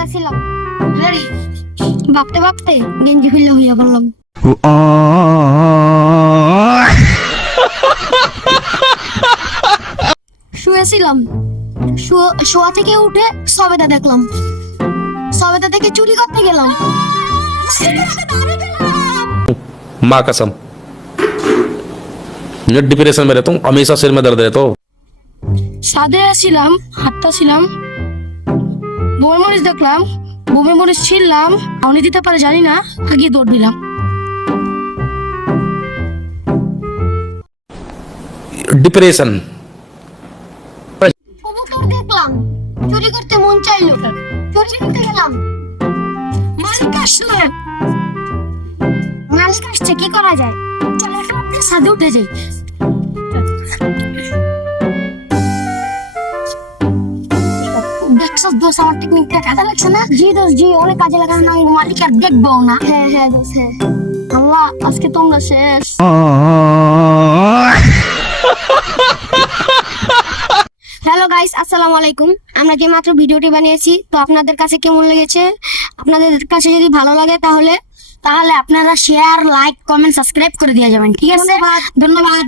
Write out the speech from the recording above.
ভাবতেছিলাম ভাবতে ভাবতে গেঞ্জি খুলে হইয়া বললাম। শুয়েছিলাম, শোয়া থেকে উঠে সবেদা দেখলাম, সবেদা থেকে চুরি করতে গেলাম। माँ कसम मैं डिप्रेशन में रहता हूँ, हमेशा सिर में दर्द रहता हो। সাদে ছিলাম, হাঁটতেছিলাম, বমি মরিচ দেখলাম, বমি মরিচ ছিললাম, আউনি দিতে পারে জানি না, আগে দৌড় দিলাম। डिप्रेशन কবুতর দেখলাম, চুরি করতে মন চাইলো, চুরি করতে গেলাম, মালিক আসলো। মালিক আসছে, কি করা যায়? চলো একটা সাদে উঠে যাই। দেখছো দোষ, আমার টেকনিকটা কাজে লাগছে না? জি দোষ, জি অনেক কাজে লাগানো না, মালিক আর দেখবো না। হ্যাঁ হ্যাঁ দোষ, হ্যাঁ। আল্লাহ, আজকে তোমরা শেষ। হ্যালো গাইস, আসসালামু আলাইকুম। আমরা যে মাত্র ভিডিওটি বানিয়েছি, তো আপনাদের কাছে কেমন লেগেছে? আপনাদের কাছে যদি ভালো লাগে তাহলে আপনারা শেয়ার, লাইক, কমেন্ট, সাবস্ক্রাইব করে দিয়ে যাবেন, ঠিক আছে? ধন্যবাদ।